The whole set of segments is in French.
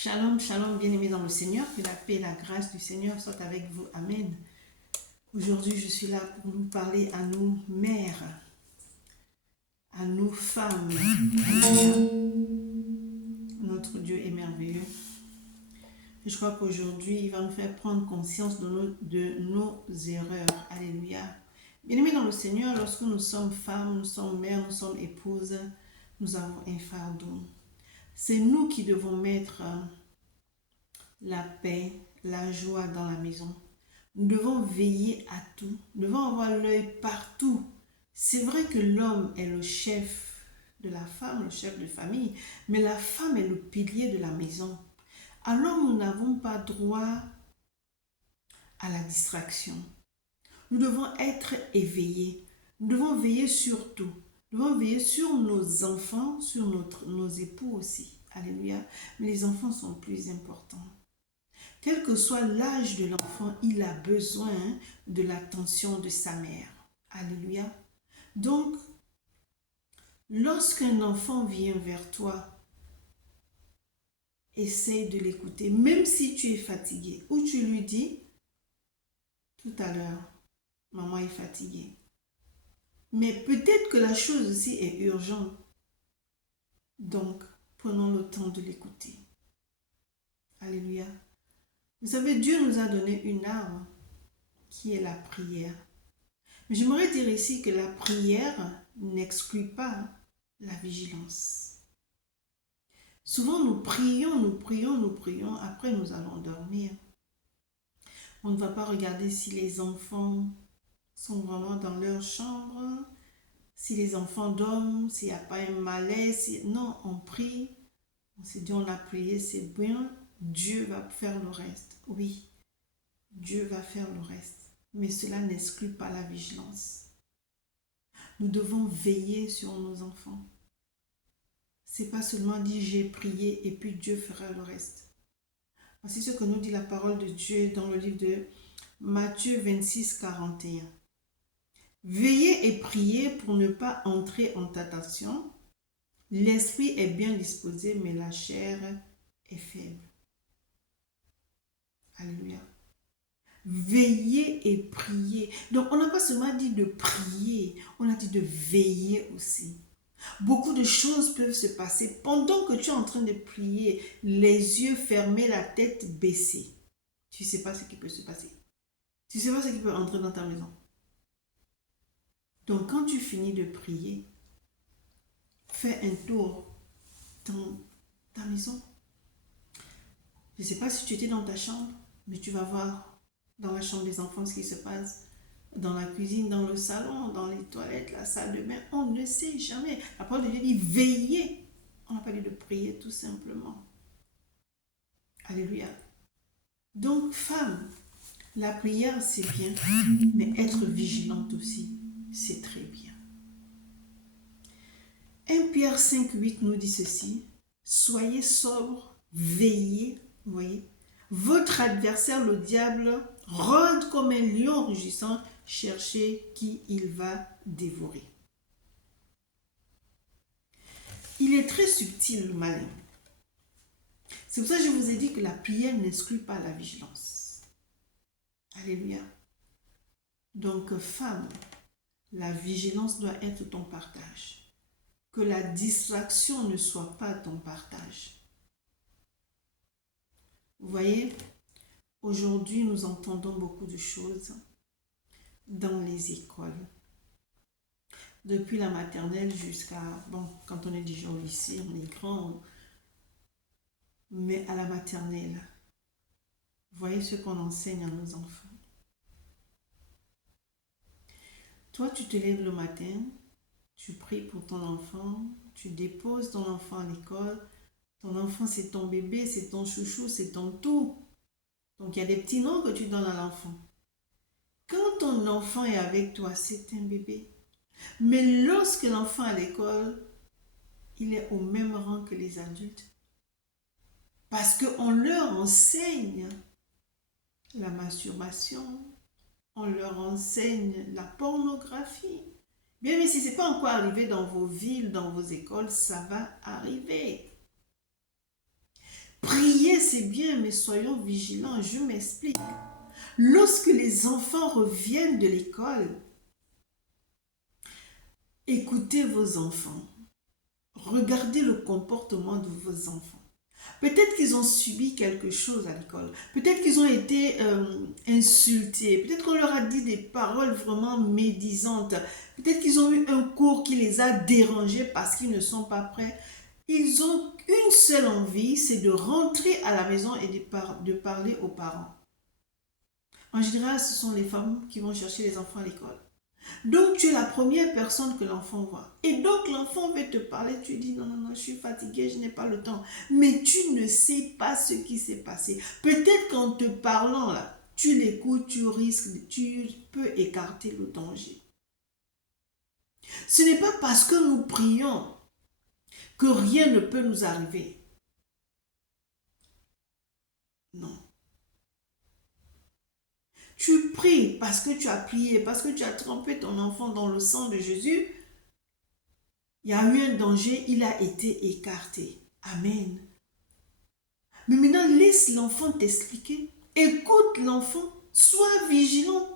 Shalom, shalom, bien-aimés dans le Seigneur, que la paix et la grâce du Seigneur soient avec vous. Amen. Aujourd'hui, je suis là pour nous parler à nous mères, à nous femmes. Alléluia. Notre Dieu est merveilleux. Et je crois qu'aujourd'hui, il va nous faire prendre conscience de nos erreurs. Alléluia. Bien-aimés dans le Seigneur, lorsque nous sommes femmes, nous sommes mères, nous sommes épouses, nous avons un fardeau. C'est nous qui devons mettre la paix, la joie dans la maison. Nous devons veiller à tout. Nous devons avoir l'œil partout. C'est vrai que l'homme est le chef de la femme, le chef de famille, mais la femme est le pilier de la maison. Alors nous n'avons pas droit à la distraction. Nous devons être éveillés. Nous devons veiller sur tout. Nous devons veiller sur nos enfants, sur nos époux aussi. Alléluia. Mais les enfants sont plus importants. Quel que soit l'âge de l'enfant, il a besoin de l'attention de sa mère. Alléluia. Donc, lorsqu'un enfant vient vers toi, essaye de l'écouter, même si tu es fatigué, ou tu lui dis, tout à l'heure, maman est fatiguée. Mais peut-être que la chose aussi est urgente. Donc, prenons le temps de l'écouter. Alléluia. Vous savez, Dieu nous a donné une arme qui est la prière. Mais j'aimerais dire ici que la prière n'exclut pas la vigilance. Souvent, nous prions, après nous allons dormir. On ne va pas regarder si les enfants sont vraiment dans leur chambre, si les enfants dorment, s'il n'y a pas un malaise. Non, on prie, on s'est dit on a prié, c'est bien, Dieu va faire le reste. Oui, Dieu va faire le reste, mais cela n'exclut pas la vigilance. Nous devons veiller sur nos enfants. C'est pas seulement dire j'ai prié et puis Dieu fera le reste. Voici ce que nous dit la parole de Dieu dans le livre de Matthieu 26, 41. Veillez et priez pour ne pas entrer en tentation. L'esprit est bien disposé, mais la chair est faible. Alléluia. Veillez et priez. Donc, on n'a pas seulement dit de prier, on a dit de veiller aussi. Beaucoup de choses peuvent se passer pendant que tu es en train de prier, les yeux fermés, la tête baissée. Tu ne sais pas ce qui peut se passer. Tu ne sais pas ce qui peut entrer dans ta maison. Donc, quand tu finis de prier, fais un tour dans ta maison. Je ne sais pas si tu étais dans ta chambre, mais tu vas voir dans la chambre des enfants ce qui se passe. Dans la cuisine, dans le salon, dans les toilettes, la salle de bain, on ne sait jamais. La parole de Dieu dit veillez. On n'a pas dit de prier tout simplement. Alléluia. Donc, femme, la prière c'est bien, mais être vigilante aussi, c'est très bien. 1 Pierre 5, 8 nous dit ceci. Soyez sobres, veillez, vous voyez. Votre adversaire, le diable, rôde comme un lion rugissant, cherchez qui il va dévorer. Il est très subtil, le malin. C'est pour ça que je vous ai dit que la prière n'exclut pas la vigilance. Alléluia. Donc, femme, la vigilance doit être ton partage. Que la distraction ne soit pas ton partage. Vous voyez, aujourd'hui, nous entendons beaucoup de choses dans les écoles. Depuis la maternelle jusqu'à, quand on est déjà au lycée, on est grand, mais à la maternelle, vous voyez ce qu'on enseigne à nos enfants. Toi, tu te lèves le matin, tu pries pour ton enfant, tu déposes ton enfant à l'école. Ton enfant, c'est ton bébé, c'est ton chouchou, c'est ton tout. Donc, il y a des petits noms que tu donnes à l'enfant. Quand ton enfant est avec toi, c'est un bébé. Mais lorsque l'enfant est à l'école, il est au même rang que les adultes. Parce qu'on leur enseigne la masturbation, on leur enseigne la pornographie. Bien, mais si ce n'est pas encore arrivé dans vos villes, dans vos écoles, ça va arriver. Priez c'est bien, mais soyons vigilants. Je m'explique. Lorsque les enfants reviennent de l'école, écoutez vos enfants. Regardez le comportement de vos enfants. Peut-être qu'ils ont subi quelque chose à l'école. Peut-être qu'ils ont été insultés. Peut-être qu'on leur a dit des paroles vraiment médisantes. Peut-être qu'ils ont eu un cours qui les a dérangés parce qu'ils ne sont pas prêts. Ils ont une seule envie, c'est de rentrer à la maison et de parler aux parents. En général, ce sont les femmes qui vont chercher les enfants à l'école. Donc, tu es la première personne que l'enfant voit. Et donc, l'enfant veut te parler, tu dis, non, non, non, je suis fatiguée, je n'ai pas le temps. Mais tu ne sais pas ce qui s'est passé. Peut-être qu'en te parlant, là, tu l'écoutes, tu risques, tu peux écarter le danger. Ce n'est pas parce que nous prions que rien ne peut nous arriver. Non. Tu pries parce que tu as prié, parce que tu as trempé ton enfant dans le sang de Jésus. Il y a eu un danger, il a été écarté. Amen. Mais maintenant, laisse l'enfant t'expliquer. Écoute l'enfant. Sois vigilant.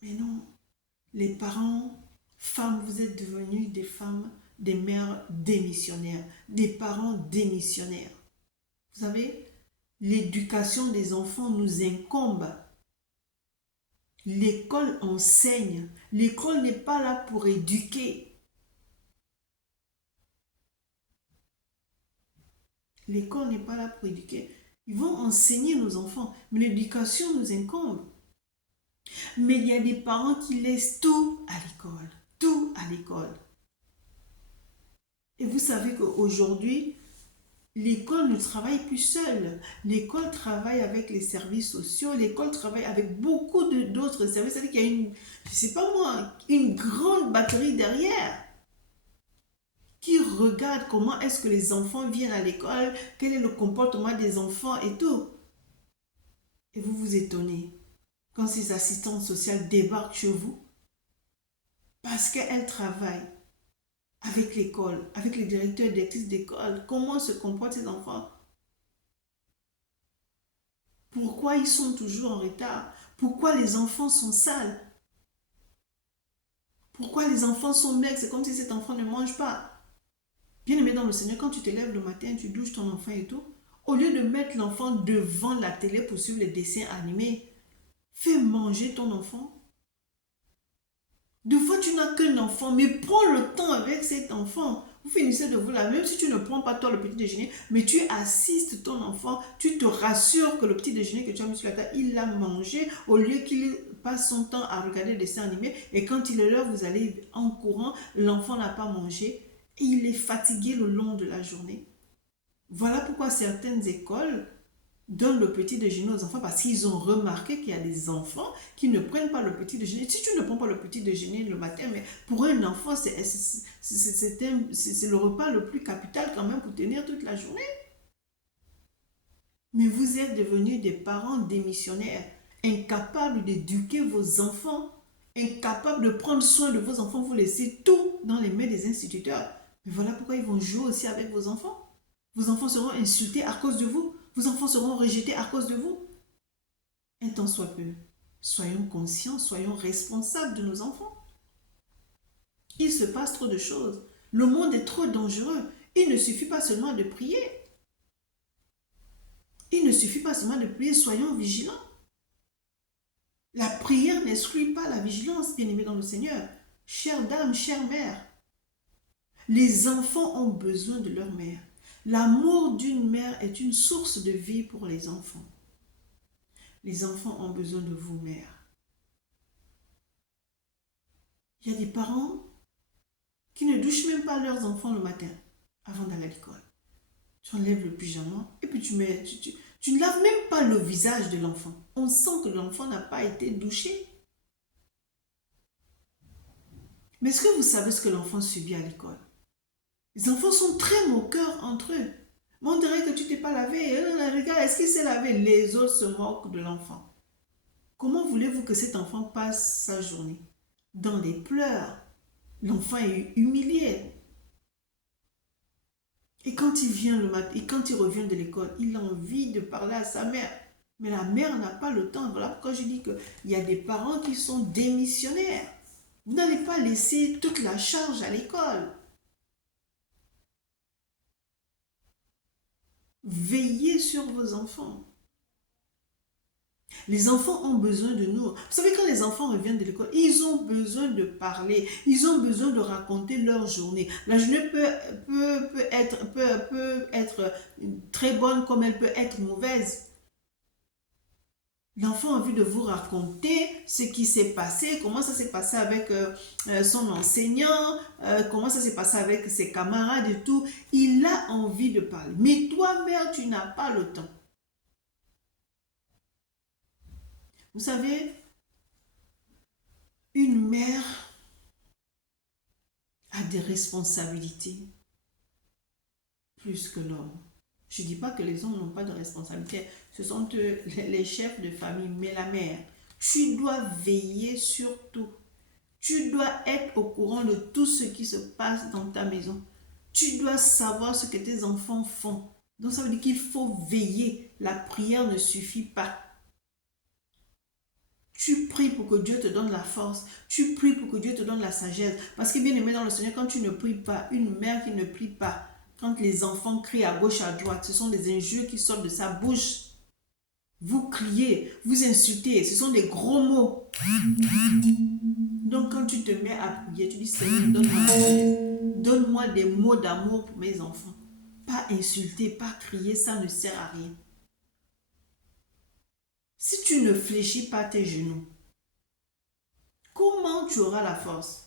Mais non, les parents, femmes, vous êtes devenus des femmes, des mères démissionnaires, des parents démissionnaires. Vous savez, l'éducation des enfants nous incombe. L'école enseigne. L'école n'est pas là pour éduquer. L'école n'est pas là pour éduquer. Ils vont enseigner nos enfants, mais l'éducation nous incombe. Mais il y a des parents qui laissent tout à l'école. Tout à l'école. Et vous savez qu'aujourd'hui, l'école ne travaille plus seule. L'école travaille avec les services sociaux. L'école travaille avec beaucoup d'autres services. C'est-à-dire qu'il y a je ne sais pas moi, une grande batterie derrière qui regarde comment est-ce que les enfants viennent à l'école, quel est le comportement des enfants et tout. Et vous vous étonnez quand ces assistantes sociales débarquent chez vous parce qu'elles travaillent avec l'école, avec les directeurs et directrices d'école. Comment se comportent ces enfants? Pourquoi ils sont toujours en retard? Pourquoi les enfants sont sales? Pourquoi les enfants sont maigres? C'est comme si cet enfant ne mange pas. Bien-aimé dans le Seigneur, quand tu te lèves le matin, tu douches ton enfant et tout, au lieu de mettre l'enfant devant la télé pour suivre les dessins animés, fais manger ton enfant. Des fois, tu n'as qu'un enfant, mais prends le temps avec cet enfant. Vous finissez de vous laver, même si tu ne prends pas toi le petit déjeuner, mais tu assistes ton enfant, tu te rassures que le petit déjeuner que tu as mis sur la table, il l'a mangé, au lieu qu'il passe son temps à regarder des dessins animés, et quand il est l'heure, vous allez en courant, l'enfant n'a pas mangé, et il est fatigué le long de la journée. Voilà pourquoi certaines écoles donnent le petit déjeuner aux enfants parce qu'ils ont remarqué qu'il y a des enfants qui ne prennent pas le petit déjeuner. Si tu ne prends pas le petit déjeuner le matin, mais pour un enfant, c'est le repas le plus capital quand même pour tenir toute la journée. Mais vous êtes devenus des parents démissionnaires, incapables d'éduquer vos enfants, incapables de prendre soin de vos enfants. Vous laissez tout dans les mains des instituteurs. Mais voilà pourquoi ils vont jouer aussi avec vos enfants. Vos enfants seront insultés à cause de vous. Vos enfants seront rejetés à cause de vous. Un temps soit peu, soyons conscients, soyons responsables de nos enfants. Il se passe trop de choses. Le monde est trop dangereux. Il ne suffit pas seulement de prier. Il ne suffit pas seulement de prier, soyons vigilants. La prière n'exclut pas la vigilance, bien-aimés dans le Seigneur. Chère dame, chère mère, les enfants ont besoin de leur mère. L'amour d'une mère est une source de vie pour les enfants. Les enfants ont besoin de vous, mère. Il y a des parents qui ne douchent même pas leurs enfants le matin avant d'aller à l'école. Tu enlèves le pyjama et puis tu ne laves même pas le visage de l'enfant. On sent que l'enfant n'a pas été douché. Mais est-ce que vous savez ce que l'enfant subit à l'école? Les enfants sont très moqueurs entre eux. Mais on dirait que tu t'es pas lavé. Regarde, est-ce qu'il s'est lavé? Les autres se moquent de l'enfant. Comment voulez-vous que cet enfant passe sa journée? Dans les pleurs. L'enfant est humilié. Et quand il vient le matin, et quand il revient de l'école, il a envie de parler à sa mère. Mais la mère n'a pas le temps. Voilà pourquoi je dis qu'il y a des parents qui sont démissionnaires. Vous n'allez pas laisser toute la charge à l'école. Veillez sur vos enfants. Les enfants ont besoin de nous. Vous savez, quand les enfants reviennent de l'école, ils ont besoin de parler. Ils ont besoin de raconter leur journée. La journée peut être très bonne comme elle peut être mauvaise. L'enfant a envie de vous raconter ce qui s'est passé, comment ça s'est passé avec son enseignant, comment ça s'est passé avec ses camarades et tout. Il a envie de parler. Mais toi, mère, tu n'as pas le temps. Vous savez, une mère a des responsabilités plus que l'homme. Je ne dis pas que les hommes n'ont pas de responsabilité. Ce sont eux les chefs de famille, mais la mère. Tu dois veiller sur tout. Tu dois être au courant de tout ce qui se passe dans ta maison. Tu dois savoir ce que tes enfants font. Donc ça veut dire qu'il faut veiller. La prière ne suffit pas. Tu pries pour que Dieu te donne la force. Tu pries pour que Dieu te donne la sagesse. Parce que bien aimé dans le Seigneur, quand tu ne pries pas, une mère qui ne prie pas, quand les enfants crient à gauche, à droite, ce sont des injures qui sortent de sa bouche. Vous criez, vous insultez, ce sont des gros mots. Donc quand tu te mets à prier, tu dis Seigneur, donne-moi des mots d'amour pour mes enfants. Pas insulter, pas crier, ça ne sert à rien. Si tu ne fléchis pas tes genoux, comment tu auras la force?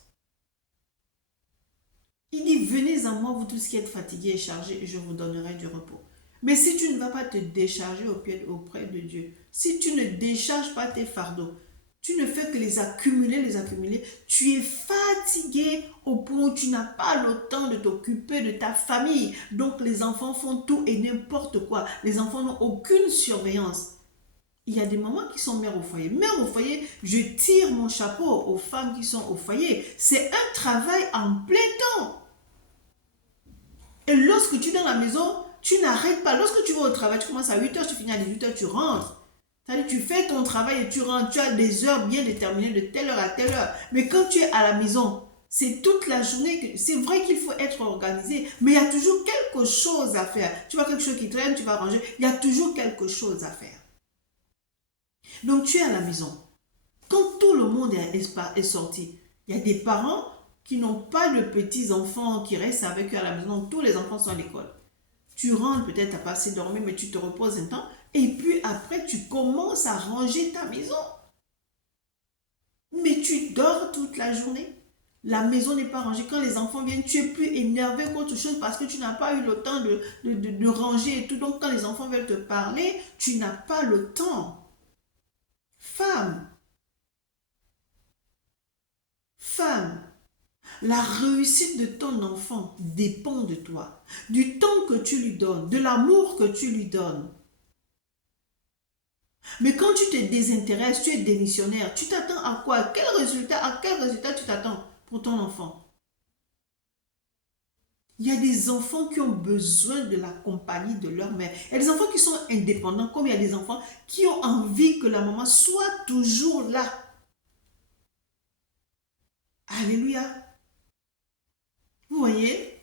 Il dit, venez à moi, vous tous qui êtes fatigués et chargés, et je vous donnerai du repos. Mais si tu ne vas pas te décharger auprès de Dieu, si tu ne décharges pas tes fardeaux, tu ne fais que les accumuler, tu es fatigué au point où tu n'as pas le temps de t'occuper de ta famille. Donc les enfants font tout et n'importe quoi. Les enfants n'ont aucune surveillance. Il y a des mamans qui sont mères au foyer. Mères au foyer, je tire mon chapeau aux femmes qui sont au foyer. C'est un travail en plein temps. Et lorsque tu es dans la maison, tu n'arrêtes pas. Lorsque tu vas au travail, tu commences à 8h, tu finis à 18h, tu rentres. C'est-à-dire, tu fais ton travail et tu rentres. Tu as des heures bien déterminées de telle heure à telle heure. Mais quand tu es à la maison, c'est toute la journée. C'est vrai qu'il faut être organisé, mais il y a toujours quelque chose à faire. Tu vois quelque chose qui traîne, tu vas ranger. Il y a toujours quelque chose à faire. Donc, tu es à la maison. Quand tout le monde est sorti, il y a des parents qui n'ont pas de petits-enfants qui restent avec eux à la maison. Donc, tous les enfants sont à l'école. Tu rentres, peut-être, tu n'as pas assez dormi, mais tu te reposes un temps. Et puis après, tu commences à ranger ta maison. Mais tu dors toute la journée. La maison n'est pas rangée. Quand les enfants viennent, tu es plus énervé qu'autre chose parce que tu n'as pas eu le temps de ranger et tout. Donc, quand les enfants veulent te parler, tu n'as pas le temps. Femme, la réussite de ton enfant dépend de toi, du temps que tu lui donnes, de l'amour que tu lui donnes. Mais quand tu te désintéresses, tu es démissionnaire, tu t'attends à quoi? À quel résultat tu t'attends pour ton enfant? Il y a des enfants qui ont besoin de la compagnie de leur mère. Il y a des enfants qui sont indépendants, comme il y a des enfants qui ont envie que la maman soit toujours là. Alléluia. Vous voyez,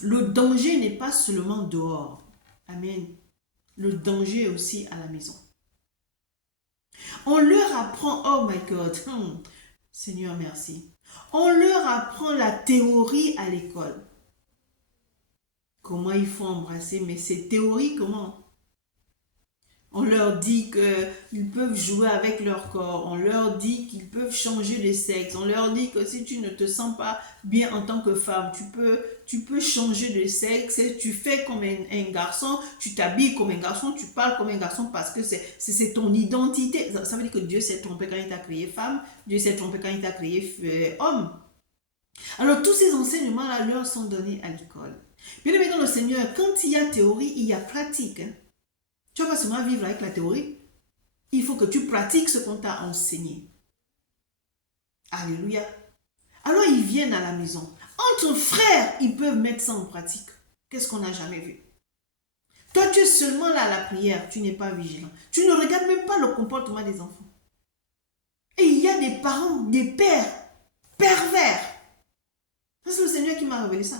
le danger n'est pas seulement dehors. Amen. Le danger est aussi à la maison. On leur apprend, oh my God, Seigneur merci. On leur apprend la théorie à l'école. Comment il faut embrasser, mais c'est théorie comment? On leur dit qu'ils peuvent jouer avec leur corps. On leur dit qu'ils peuvent changer de sexe. On leur dit que si tu ne te sens pas bien en tant que femme, tu peux changer de sexe. Tu fais comme un garçon, tu t'habilles comme un garçon, tu parles comme un garçon parce que c'est ton identité. Ça veut dire que Dieu s'est trompé quand il t'a créé femme. Dieu s'est trompé quand il t'a créé homme. Alors tous ces enseignements-là leur sont donnés à l'école. Bien aimé dans le Seigneur, quand il y a théorie, il y a pratique. Tu vas pas seulement vivre avec la théorie. Il faut que tu pratiques ce qu'on t'a enseigné. Alléluia. Alors ils viennent à la maison. Entre frères, ils peuvent mettre ça en pratique. Qu'est-ce qu'on n'a jamais vu? Toi, tu es seulement là à la prière, tu n'es pas vigilant. Tu ne regardes même pas le comportement des enfants. Et il y a des parents, des pères pervers. C'est le Seigneur qui m'a révélé ça.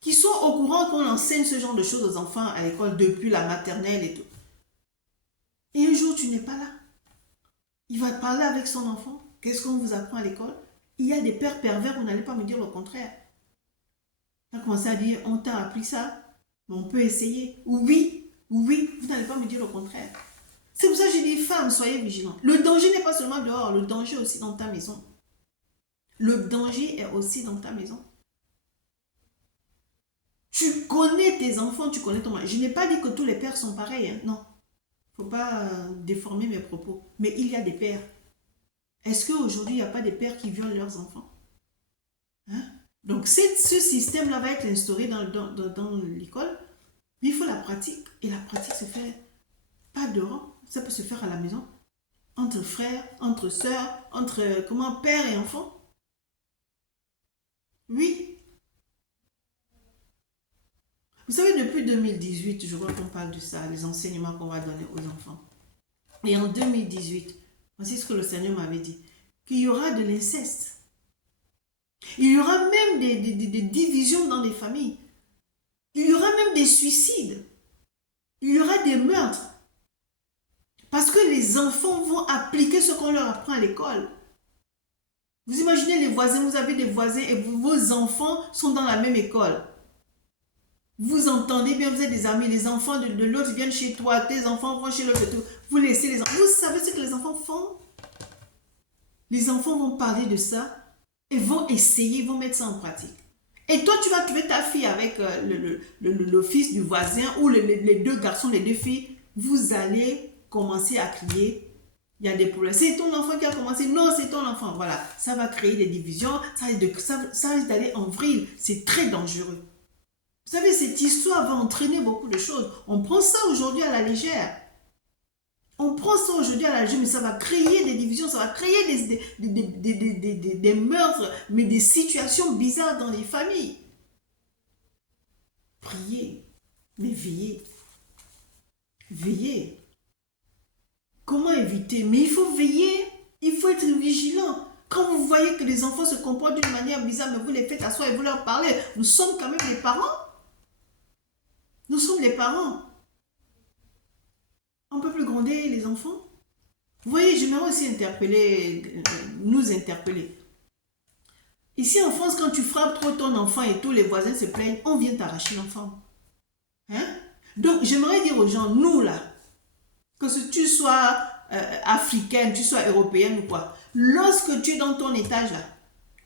Qui sont au courant qu'on enseigne ce genre de choses aux enfants à l'école depuis la maternelle et tout. Et un jour, tu n'es pas là. Il va parler avec son enfant. Qu'est-ce qu'on vous apprend à l'école? Il y a des pères pervers, vous n'allez pas me dire le contraire. On a commencé à dire, on t'a appris ça, mais on peut essayer. Oui, oui, vous n'allez pas me dire le contraire. C'est pour ça que j'ai dit, femmes, soyez vigilants. Le danger n'est pas seulement dehors, le danger est aussi dans ta maison. Le danger est aussi dans ta maison. Tu connais tes enfants, tu connais ton mari. Je n'ai pas dit que tous les pères sont pareils, hein. Non. Il ne faut pas déformer mes propos. Mais il y a des pères. Est-ce qu'aujourd'hui, il n'y a pas des pères qui violent leurs enfants? Hein? Donc, ce système-là va être instauré dans l'école, mais il faut la pratique. Et la pratique se fait pas dehors. Ça peut se faire à la maison. Entre frères, entre sœurs, entre père et enfant. Oui. Vous savez, depuis 2018, je vois qu'on parle de ça, les enseignements qu'on va donner aux enfants. Et en 2018, voici ce que le Seigneur m'avait dit, qu'il y aura de l'inceste. Il y aura même des divisions dans les familles. Il y aura même des suicides. Il y aura des meurtres. Parce que les enfants vont appliquer ce qu'on leur apprend à l'école. Vous imaginez les voisins, vous avez des voisins et vos enfants sont dans la même école. Vous entendez bien, vous êtes des amis, les enfants de l'autre viennent chez toi, tes enfants vont chez l'autre, vous laissez les enfants. Vous savez ce que les enfants font? Les enfants vont parler de ça et vont essayer, vont mettre ça en pratique. Et toi, tu vas trouver ta fille avec le fils du voisin ou les deux garçons, les deux filles. Vous allez commencer à crier. Il y a des problèmes. C'est ton enfant qui a commencé. Non, c'est ton enfant. Voilà. Ça va créer des divisions. Ça risque d'aller en vrille. C'est très dangereux. Vous savez, cette histoire va entraîner beaucoup de choses. On prend ça aujourd'hui à la légère. On prend ça aujourd'hui à la légère, mais ça va créer des divisions, ça va créer des meurtres, mais des situations bizarres dans les familles. Priez, mais veillez. Veillez. Comment éviter? Mais il faut veiller, il faut être vigilant. Quand vous voyez que les enfants se comportent d'une manière bizarre, mais vous les faites asseoir et vous leur parlez, nous sommes quand même les parents. Nous sommes les parents. On ne peut plus gronder les enfants. Vous voyez, j'aimerais aussi nous interpeller. Ici en France, quand tu frappes trop ton enfant et tous les voisins se plaignent, on vient t'arracher l'enfant. Hein? Donc, j'aimerais dire aux gens, nous là, que tu sois africaine, tu sois européenne ou quoi, lorsque tu es dans ton étage là,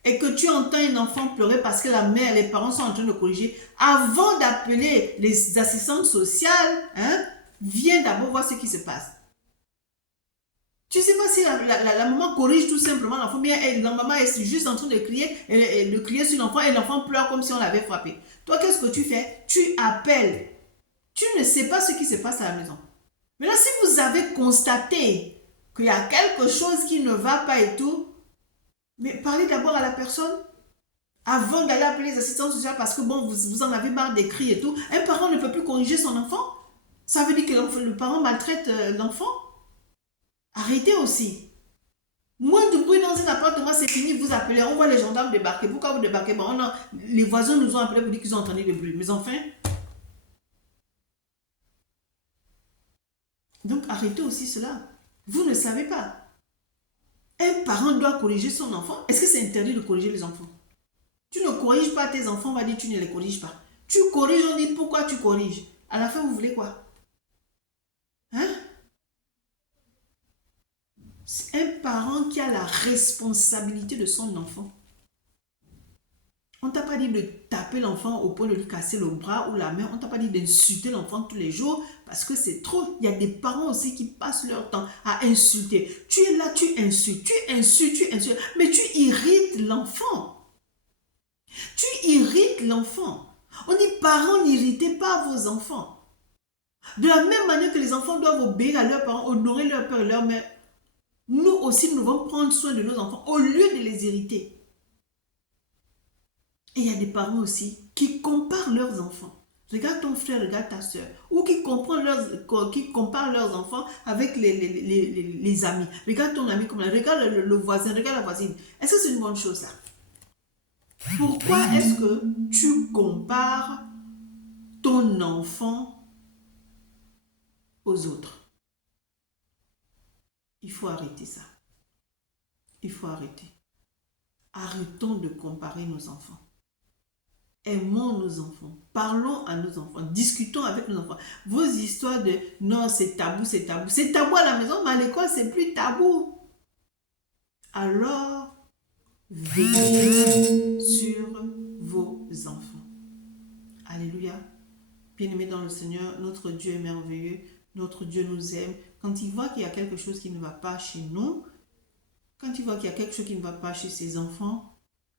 et que tu entends un enfant pleurer parce que la mère, les parents sont en train de corriger, avant d'appeler les assistantes sociales, hein, viens d'abord voir ce qui se passe. Tu ne sais pas si la maman corrige tout simplement l'enfant, bien la maman est juste en train de crier, et de crier sur l'enfant et l'enfant pleure comme si on l'avait frappé. Toi, qu'est-ce que tu fais? Tu appelles. Tu ne sais pas ce qui se passe à la maison. Mais là, si vous avez constaté qu'il y a quelque chose qui ne va pas et tout, mais parlez d'abord à la personne avant d'aller appeler les assistants sociaux parce que bon, vous en avez marre des cris et tout. Un parent ne peut plus corriger son enfant. Ça veut dire que le parent maltraite l'enfant. Arrêtez aussi. Moins de bruit dans un appartement, c'est fini, vous appelez, on voit les gendarmes débarquer. Pourquoi vous débarquez? Bon, les voisins nous ont appelés pour dire qu'ils ont entendu le bruit. Mais enfin... Donc arrêtez aussi cela. Vous ne savez pas. Un parent doit corriger son enfant. Est-ce que c'est interdit de corriger les enfants? Tu ne corriges pas tes enfants, on va dire tu ne les corriges pas. Tu corriges, on dit pourquoi tu corriges. À la fin, vous voulez quoi? Hein? C'est un parent qui a la responsabilité de son enfant. On ne t'a pas dit de taper l'enfant au point de lui casser le bras ou la main. On ne t'a pas dit d'insulter l'enfant tous les jours parce que c'est trop. Il y a des parents aussi qui passent leur temps à insulter. Tu es là, tu insultes, mais tu irrites l'enfant. Tu irrites l'enfant. On dit, parents, n'irritez pas vos enfants. De la même manière que les enfants doivent obéir à leurs parents, honorer leur père et leur mère, nous aussi, nous devons prendre soin de nos enfants au lieu de les irriter. Et il y a des parents aussi qui comparent leurs enfants. Regarde ton frère, regarde ta soeur. Ou qui comparent leurs enfants avec les amis. Regarde ton ami, regarde le voisin, regarde la voisine. Est-ce que c'est une bonne chose ça? Pourquoi est-ce que tu compares ton enfant aux autres? Il faut arrêter ça. Il faut arrêter. Arrêtons de comparer nos enfants. Aimons nos enfants, parlons à nos enfants, discutons avec nos enfants. Vos histoires de non, c'est tabou, c'est tabou. C'est tabou à la maison, mais à l'école, c'est plus tabou. Alors, veillez sur vos enfants. Alléluia. Bien-aimés dans le Seigneur, notre Dieu est merveilleux, notre Dieu nous aime. Quand il voit qu'il y a quelque chose qui ne va pas chez nous, quand il voit qu'il y a quelque chose qui ne va pas chez ses enfants,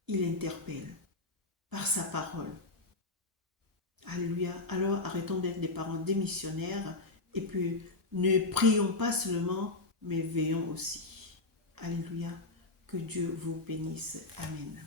il interpelle par sa parole. Alléluia. Alors arrêtons d'être des parents démissionnaires et puis ne prions pas seulement, mais veillons aussi. Alléluia. Que Dieu vous bénisse. Amen.